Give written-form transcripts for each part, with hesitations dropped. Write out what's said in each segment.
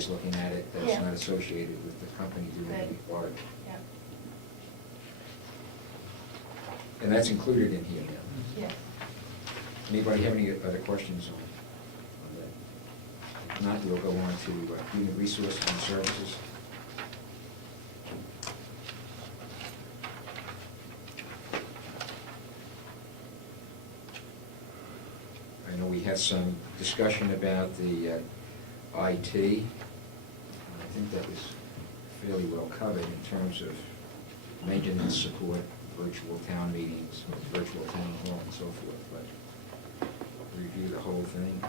eyes looking at it, that's Yeah. not associated with the company doing Right. the audit. Yeah. And that's included in here now. Yes. Anybody have any other questions on that? If not, we'll go on to human resource and services. I know we had some discussion about the IT. I think that was fairly well covered in terms of maintenance support, virtual town meetings, virtual town hall, and so forth, but review the whole thing.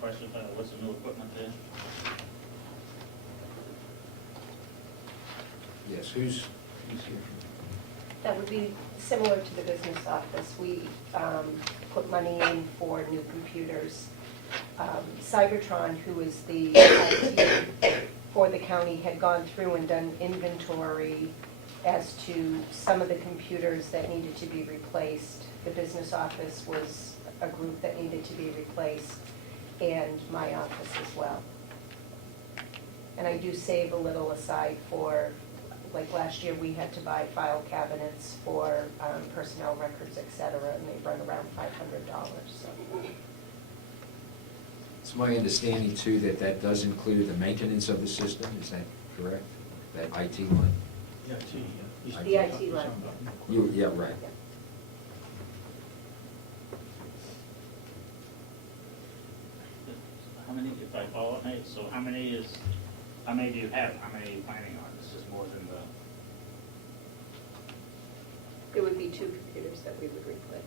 Question, what's the new equipment there? Yes, who's here? That would be similar to the business office. We put money in for new computers. Cybertron, who is the IT for the county, had gone through and done inventory as to some of the computers that needed to be replaced. The business office was a group that needed to be replaced, and my office as well. And I do save a little aside for, like last year, we had to buy file cabinets for personnel records, et cetera, and they run around $500, so. It's my understanding too that that does include the maintenance of the system, is that correct? That IT line? Yeah, The IT line. Yeah, right. Yeah. How many, if I follow it, Nate, so how many do you have? How many are you planning on? This is more than the, It would be 2 computers that we would replace,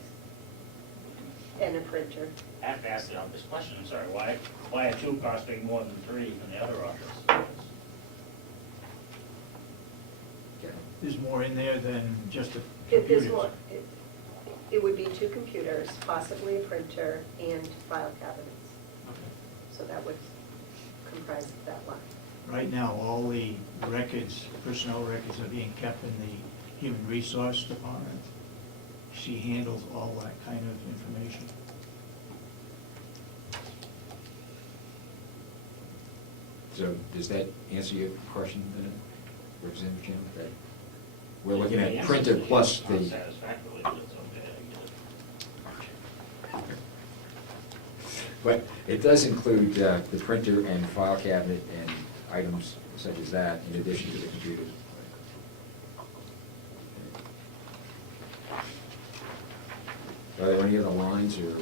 and a printer. I have to ask the obvious question, I'm sorry, why are 2 costing more than 3 in the other office? Okay. There's more in there than just the If there's computers. one, it would be 2 computers, possibly a printer, and file cabinets. Okay. So that would comprise of that line. Right now, all the records, personnel records are being kept in the Human Resource Department. She handles all that kind of information. So does that answer your question, Representative Chairman? That we're looking at printer plus Not the, satisfactorily, but it's okay, I get it. but it does include the printer and file cabinet and items such as that in addition to the computers. Are there any other lines or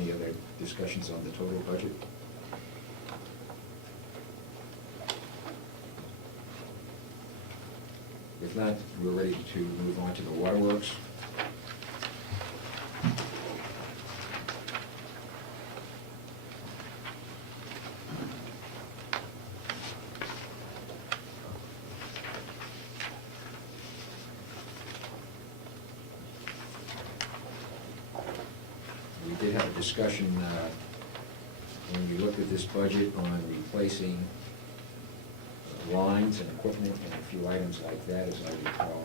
any other discussions on the total budget? If not, we're ready to move on to the waterworks. We did have a discussion when we looked at this budget on replacing lines and equipment and a few items like that, as I recall.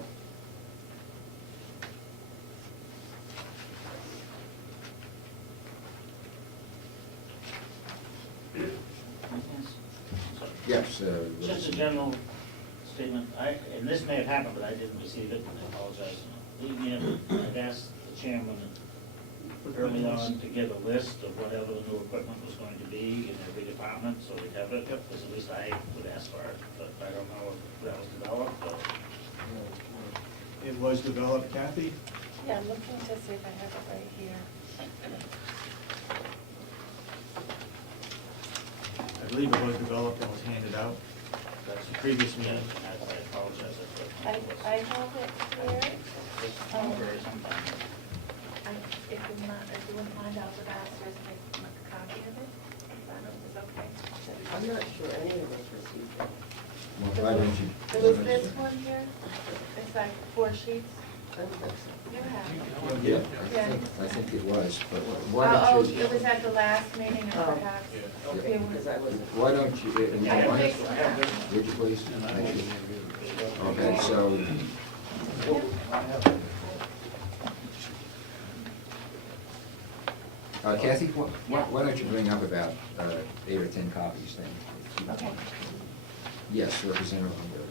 Yes. Just a general statement, and this may have happened, but I didn't receive it, and I apologize. I'd asked the chairman early on to give a list of whatever the new equipment was going to be in every department, so we'd have it, because at least I would ask for it, but I don't know if that was developed, but. It was developed, Kathy? Yeah, I'm looking to see if I have it right here. I believe it was developed and was handed out. That's The previous Yeah, meeting. I apologize. I have it here. Very sometime. If you wouldn't mind, I would ask her to make a copy of it, if that is okay. I'm not sure any of us received it. Well, why don't you? There was this one here, it's like 4 sheets. You have it. Yeah, I think it was, but why Oh, don't you? it was at the last meeting and perhaps. Yeah. it was- Why don't you, I why- think so. would you please? Thank you. Okay, so, Kathy, why don't you bring up about 8 or 10 copies then? Okay. Yes, Representative Umberto.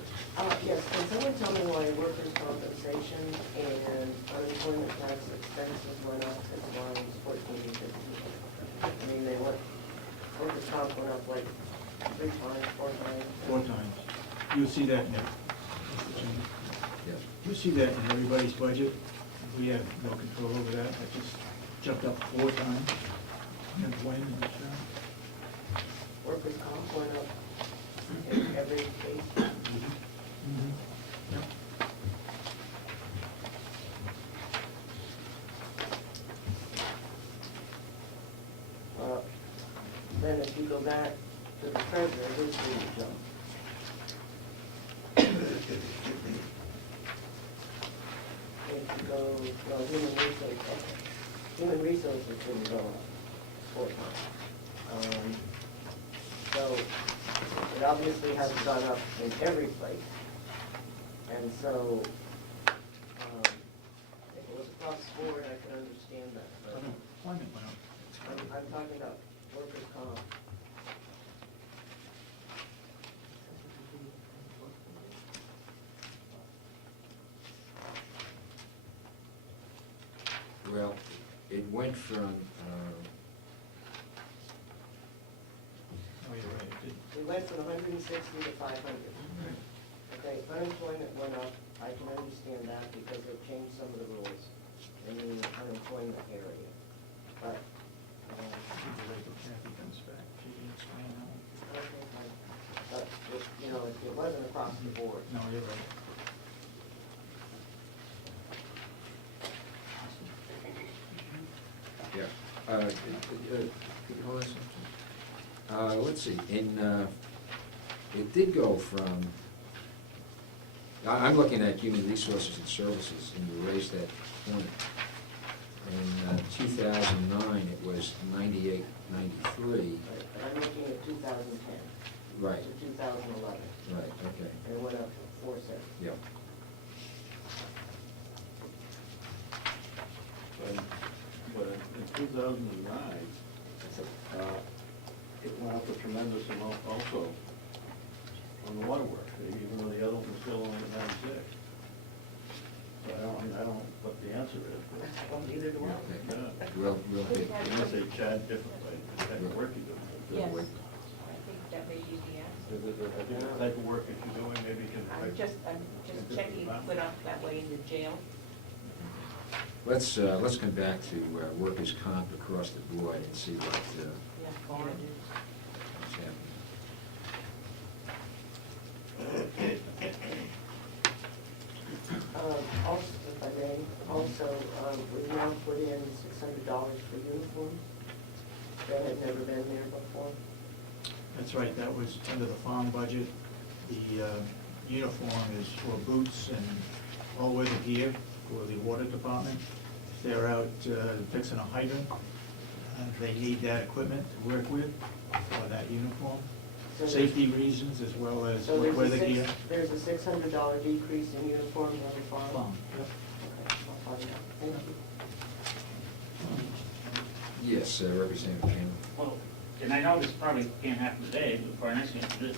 Yes, can someone tell me why workers' compensation and unemployment tax expenses went up as lines 14 and 15? I mean, they went, workers' comp went up like 3 times, 4 times. 4 times. You'll see that in, Yes. you'll see that in everybody's budget. We have no control over that. That just jumped up 4 times. Unemployment insurance. Workers' comp went up in every case. Yep. Then if you go back to the treasurer, his didn't jump. If you go, well, human resources didn't go up 4 times. So it obviously hasn't gone up in every place. And so, if it was across the board, I could understand that. But Unemployment went up. I'm talking about workers' comp. Well, it went from, Oh, you're right. It did. We went from 160 to 500. Okay, unemployment went up, I can understand that because they've changed some of the rules in the unemployment area. But, We'll wait till Kathy comes back. She can explain that one. okay, fine. But, you know, it wasn't across the board. No, you're right. yeah. Hold on a second. Let's see, it did go from, I'm looking at human resources and services, and you raised that point. In 2009, it was 98, 93. But I'm looking at 2010 Right, to 2011, right, okay, and it went up 4 cents. yeah. But in 2009, it went up a tremendous amount also on the water work, even though the other one was still only at 96. So I don't know what the answer is. Well, neither do I. Okay. Yeah. We'll hit. You must say Chad differently, the type of work you're doing. Yes, Wait. I think that may be the answer. I think the type of work that you're doing, maybe you can. I'm just checking, went off that way in the jail. Let's come back to workers' comp across the board and see what's happening. Also, if I may, also, we now put in $600 for uniforms. That had never been there before. That's right, that was under the farm budget. The uniform is for boots and all-weather gear for the water department. If they're out fixing a hydrant, they need that equipment to work with for that uniform. So Safety reasons as well as So weather gear. there's a $600 decrease in uniforms on the farm? Farm, yep. Okay, I'll find out. Thank you. Yes, Representative Campbell. Well, and I know this probably can't happen today, but for our next meeting,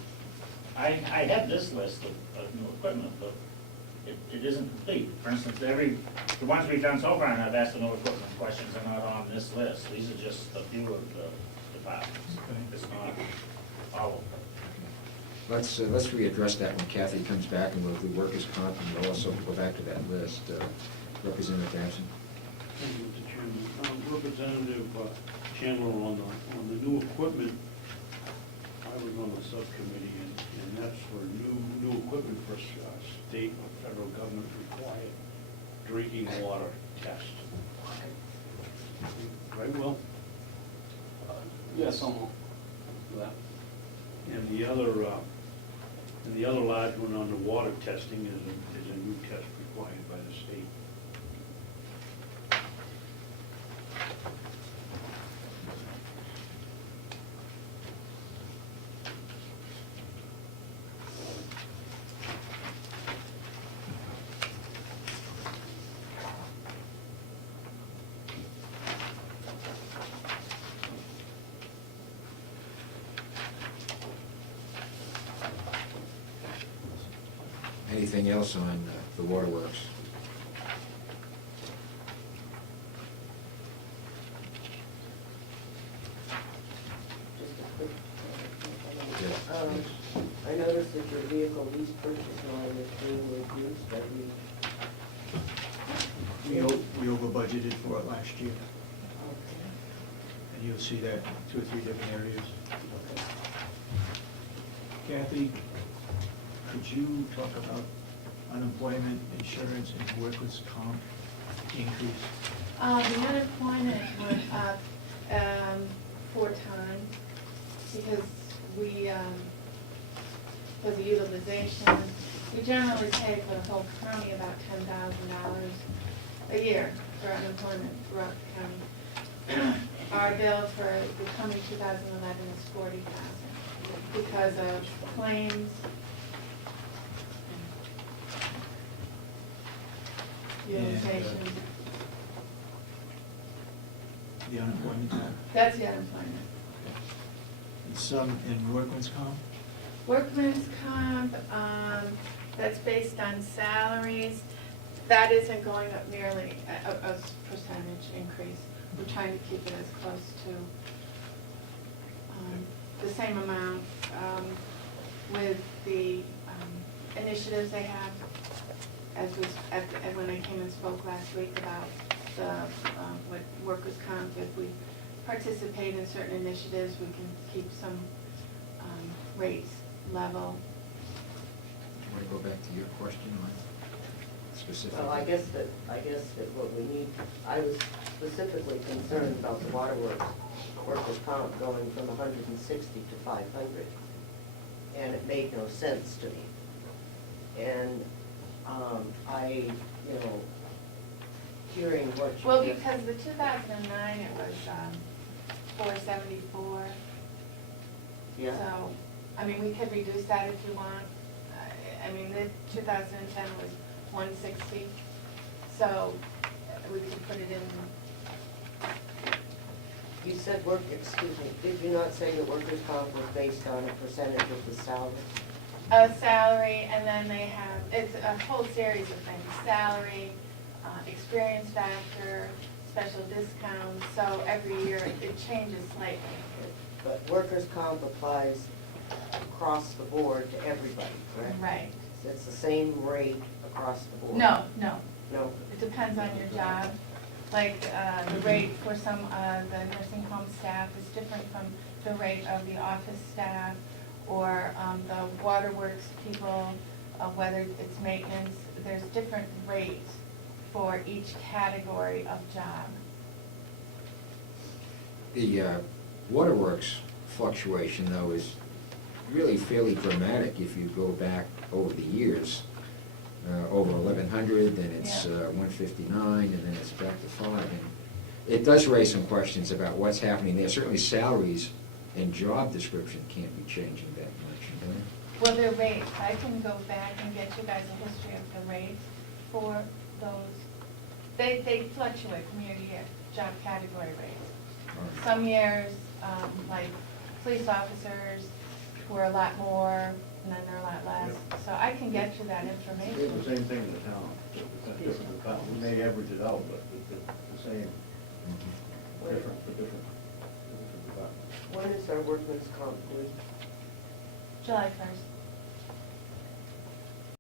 I have this list of new equipment, but it isn't complete. For instance, the ones we've done so far, and I've asked the new equipment questions, are not on this list. These are just a few of the departments. Okay. It's not all of them. Let's readdress that when Kathy comes back, and we'll do workers' comp, and we'll also go back to that list. Representative Jackson. Thank you, Mr. Chairman. Representative Chandler, on the new equipment, I was on the subcommittee, and that's for new equipment for state or federal government required drinking water test. Right, Will? Yes, almost. And the other And the other large one on the water testing is a new test required by the state. Anything else on the waterworks? Just a quick, Yes, I noticed that your vehicle lease purchase line is being reduced every. We over budgeted for it last year, Okay. and you'll see that in 2 or 3 different areas. Okay. Kathy, could you talk about unemployment insurance and workers' comp increase? The unemployment went up 4 times because we, for the utilization, we generally pay for the whole county about $10,000 a year for unemployment throughout the county. Our bill for the coming 2011 is $40,000 because of claims. Utilization. The unemployment tax? That's the unemployment. And some in workman's comp? Workman's comp, that's based on salaries. That isn't going up nearly a percentage increase. We're trying to keep it as close to the same amount with the initiatives they have. As was, when I came and spoke last week about the, with workers' comp, if we participate in certain initiatives, we can keep some rates level. Want to go back to your question on specifically? Well, I guess that what we need, I was specifically concerned about the waterworks workers' comp going from 160 to 500, and it made no sense to me. And hearing what you. Well, because the 2009, it was 474. Yeah. So, I mean, we could reduce that if you want. I mean, the 2010 was 160. So we could put it in. You said excuse me, did you not say that workers' comp was based on a percentage of the salary? A salary, and then they have, it's a whole series of things, salary, experience factor, special discounts, so every year it changes slightly. But workers' comp applies across the board to everybody, correct? Right. It's the same rate across the board? No, No? it depends on your job. Like, the rate for some, the nursing home staff is different from the rate of the office staff, or the waterworks people, whether it's maintenance. There's different rates for each category of job. The waterworks fluctuation, though, is really fairly dramatic if you go back over the years. Over 1,100, then it's Yeah. 159, and then it's back to 5. And it does raise some questions about what's happening there. Certainly salaries and job description can't be changing that much, you know? Well, their rates, I can go back and get you guys a history of the rates for those. They fluctuate from year to year, job category rates. All right. Some years, like police officers, were a lot more, and then they're a lot less. So I can get you that It's information. the same thing in the town, it's different department, we may average it out, but it's the same, Mhm. different for different departments. When is our workman's comp due? July 1st.